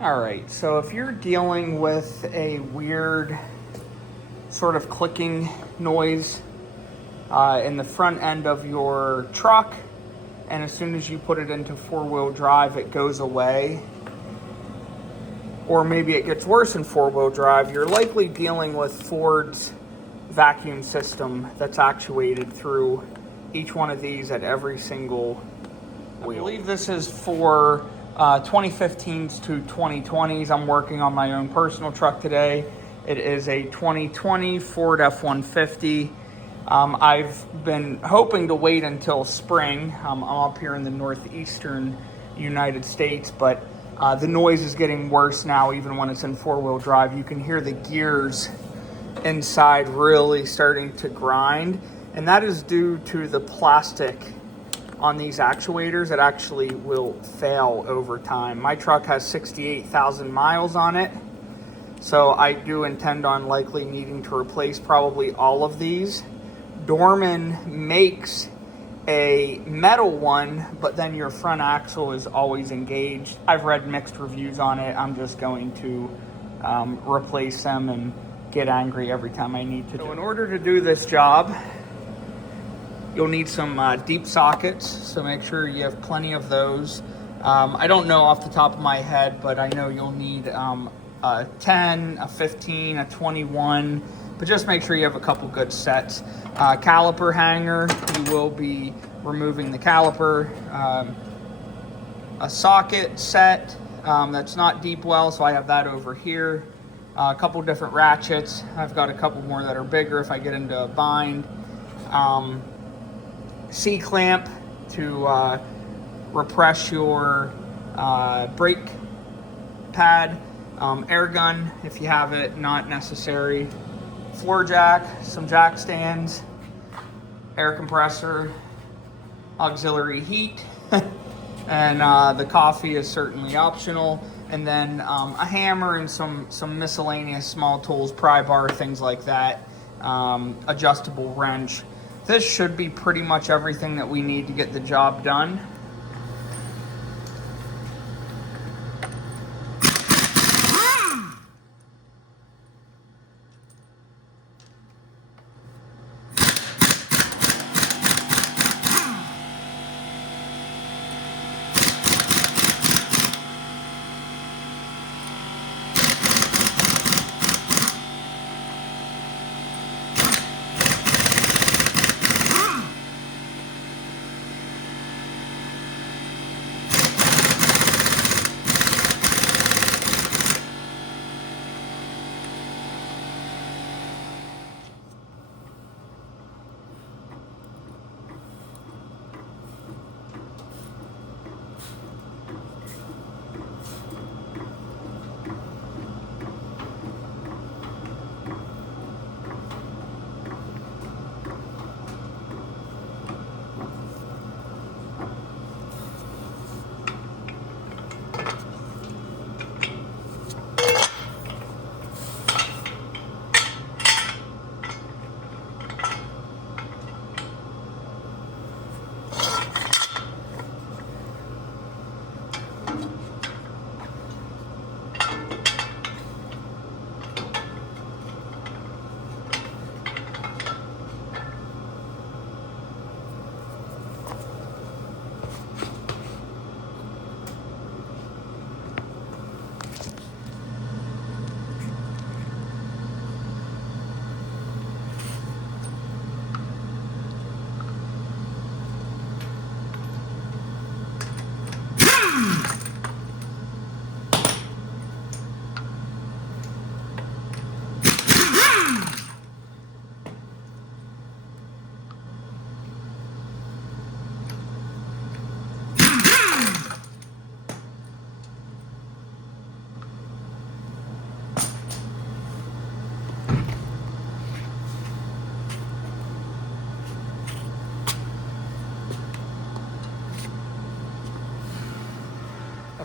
All right, so if you're dealing with a weird sort of clicking noise in the front end of your truck, and as soon as you put it into four-wheel drive, it goes away, or maybe it gets worse in four-wheel drive, you're likely dealing with Ford's vacuum system that's actuated through each one of these at every single wheel. I believe this is for 2015s to 2020s. I'm working on my own personal truck today. It is a 2020 Ford F-150. I've been hoping to wait until spring. I'm up here in the northeastern United States, but the noise is getting worse now, even when it's in four-wheel drive. You can hear the gears inside really starting to grind, and that is due to the plastic on these actuators. It actually will fail over time. My truck has 68,000 miles on it, so I do intend on likely needing to replace probably all of these. Dorman makes a metal one, but then your front axle is always engaged. I've read mixed reviews on it. I'm just going to replace them and get angry every time I need to. So in order to do this job, you'll need some deep sockets, so make sure you have plenty of those. I don't know off the top of my head, but I know you'll need a 10, a 15, a 21, but just make sure you have a couple good sets. Caliper hanger, you will be removing the caliper. A socket set that's not deep well, so I have that over here. A couple different ratchets. I've got a couple more that are bigger if I get into a bind. C-clamp to repress your brake pad. Air gun if you have it, not necessary. Floor jack, some jack stands, air compressor, auxiliary heat, and the coffee is certainly optional. And then a hammer and some miscellaneous small tools, pry bar, things like that, adjustable wrench. This should be pretty much everything that we need to get the job done.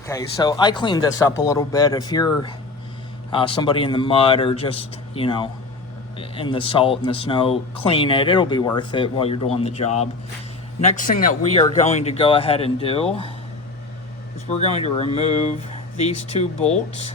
Okay, so I cleaned this up a little bit. If you're somebody in the mud or just, you know, in the salt and the snow, clean it. It'll be worth it while you're doing the job. Next thing that we are going to go ahead and do is we're going to remove these two bolts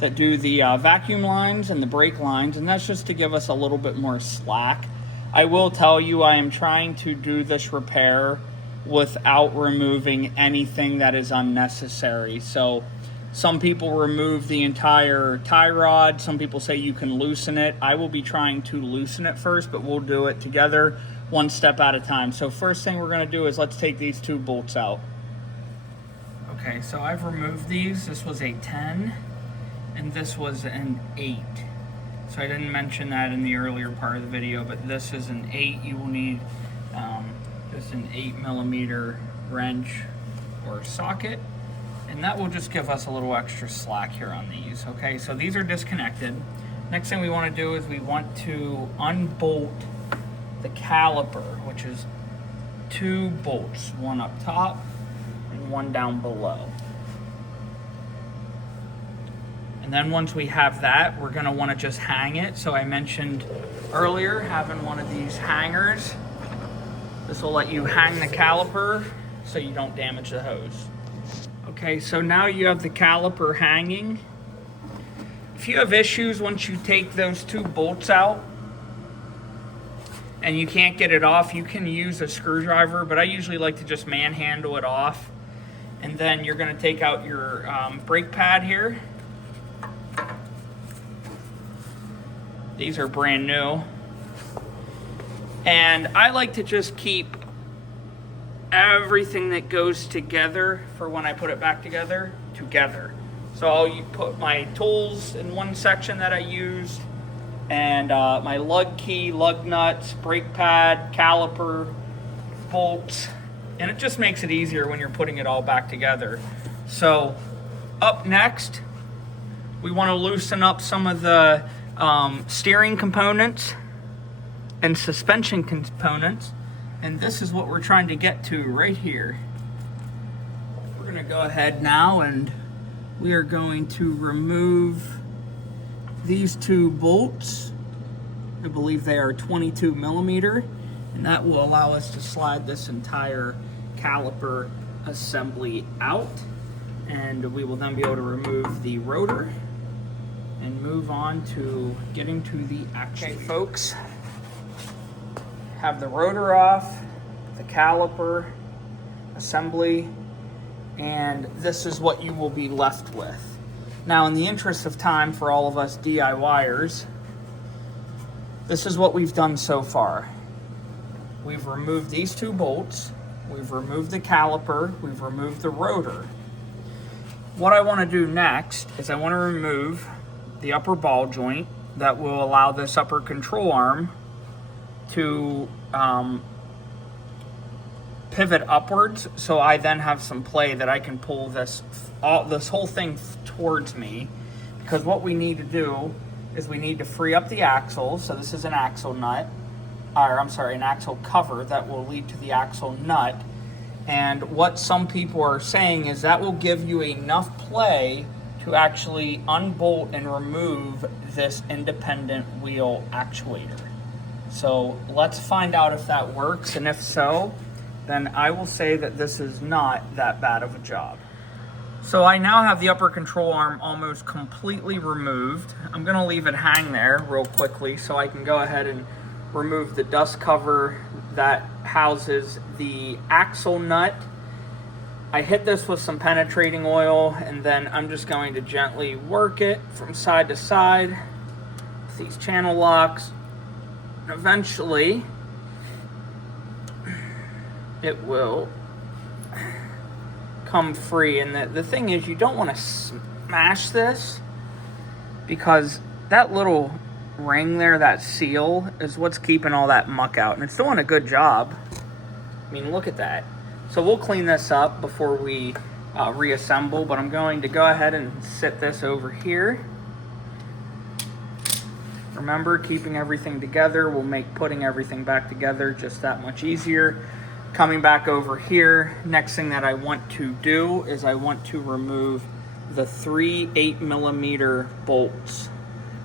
that do the vacuum lines and the brake lines, and that's just to give us a little bit more slack. I will tell you, I am trying to do this repair without removing anything that is unnecessary. So some people remove the entire tie rod. Some people say you can loosen it. I will be trying to loosen it first, but we'll do it together one step at a time. So first thing we're going to do is let's take these two bolts out. Okay, so I've removed these. This was a 10 and this was an 8. So I didn't mention that in the earlier part of the video, but this is an 8. You will need just an 8mm wrench or socket, and that will just give us a little extra slack here on these. Okay, so these are disconnected. Next thing we want to do is we want to unbolt the caliper, which is 2 bolts, one up top and one down below. And then once we have that, we're going to want to just hang it. So I mentioned earlier having one of these hangers. This will let you hang the caliper so you don't damage the hose. Okay, so now you have the caliper hanging. If you have issues once you take those 2 bolts out and you can't get it off, you can use a screwdriver, but I usually like to just manhandle it off. And then you're going to take out your brake pad here. These are brand new. And I like to just keep everything that goes together for when I put it back together. So I'll put my tools in one section that I use, and my lug key, lug nuts, brake pad, caliper, bolts, and it just makes it easier when you're putting it all back together. So up next, we want to loosen up some of the steering components and suspension components, and this is what we're trying to get to right here. We're going to go ahead now and we are going to remove these 2 bolts. I believe they are 22mm, and that will allow us to slide this entire caliper assembly out, and we will then be able to remove the rotor and move on to getting to the actuator. Okay, folks, have the rotor off, the caliper assembly, and this is what you will be left with. Now, in the interest of time for all of us DIYers, this is what we've done so far. We've removed these 2 bolts, we've removed the caliper, we've removed the rotor. What I want to do next is I want to remove the upper ball joint that will allow this upper control arm to pivot upwards, so I then have some play that I can pull this whole thing towards me. Because what we need to do is we need to free up the axle. So this is an axle nut, or I'm sorry, an axle cover that will lead to the axle nut. And what some people are saying is that will give you enough play to actually unbolt and remove this independent wheel actuator. So let's find out if that works, and if so, then I will say that this is not that bad of a job. So I now have the upper control arm almost completely removed. I'm gonna leave it hang there real quickly so I can go ahead and remove the dust cover that houses the axle nut. I hit this with some penetrating oil, and then I'm just going to gently work it from side to side with these channel locks. And eventually, it will come free. And the thing is, you don't want to smash this, because that little ring there, that seal, is what's keeping all that muck out. And it's doing a good job. I mean, look at that. So we'll clean this up before we reassemble, but I'm going to go ahead and sit this over here. Remember, keeping everything together will make putting everything back together just that much easier. Coming back over here, next thing that I want to do is I want to remove the 3 8mm bolts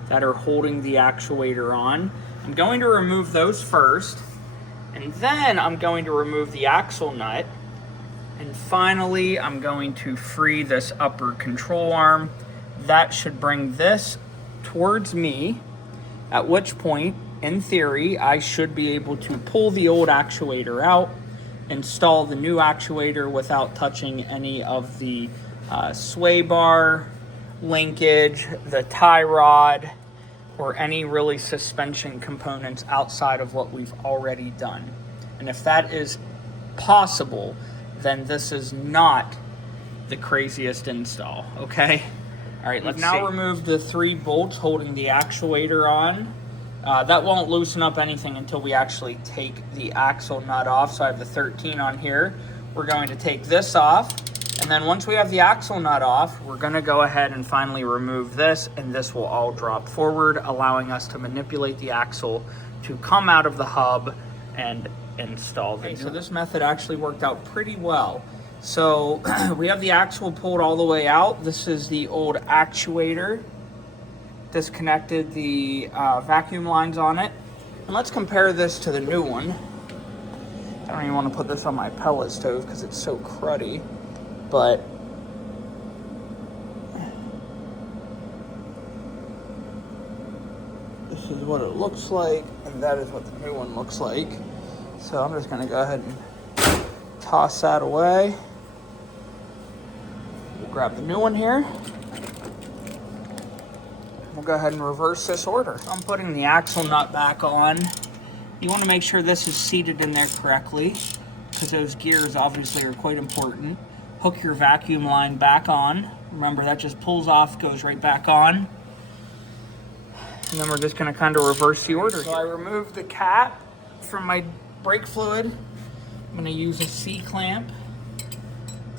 that are holding the actuator on. I'm going to remove those first, and then I'm going to remove the axle nut, And finally, I'm going to free this upper control arm. That should bring this towards me, at which point, in theory, I should be able to pull the old actuator out, install the new actuator without touching any of the sway bar, linkage, the tie rod, or any really suspension components outside of what we've already done. And if that is possible, then this is not the craziest install, okay? All right, let's now remove the 3 bolts holding the actuator on. That won't loosen up anything until we actually take the axle nut off. So I have the 13 on here. We're going to take this off. And then once we have the axle nut off, we're gonna go ahead and finally remove this, and this will all drop forward, allowing us to manipulate the axle to come out of the hub and install the So this method actually worked out pretty well. So we have the axle pulled all the way out. This is the old actuator. Disconnected the vacuum lines on it. And let's compare this to the new one. I don't even want to put this on my pellet stove because it's so cruddy. But this is what it looks like, and that is what the new one looks like. So I'm just going to go ahead and toss that away. We'll grab the new one here. We'll go ahead and reverse this order. I'm putting the axle nut back on. You want to make sure this is seated in there correctly, because those gears obviously are quite important. Hook your vacuum line back on. Remember, that just pulls off, goes right back on. And then we're just going to kind of reverse the order. So I removed the cap from my brake fluid. I'm going to use a C-clamp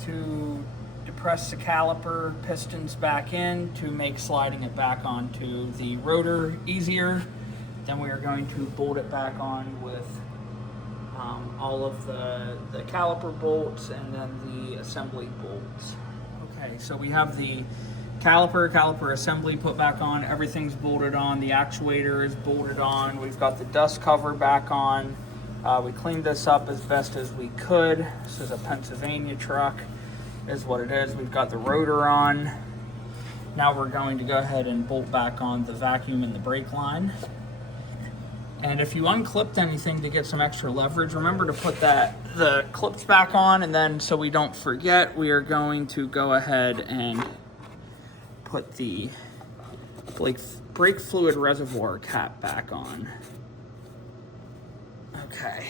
to depress the caliper pistons back in to make sliding it back onto the rotor easier. Then we are going to bolt it back on with all of the caliper bolts and then the assembly bolts. Okay, so we have the caliper assembly put back on. Everything's bolted on. The actuator is bolted on. We've got the dust cover back on. We cleaned this up as best as we could. This is a Pennsylvania truck, is what it is. We've got the rotor on. Now we're going to go ahead and bolt back on the vacuum and the brake line. And if you unclipped anything to get some extra leverage, remember to put the clips back on, and then so we don't forget, we are going to go ahead and put the brake fluid reservoir cap back on. Okay.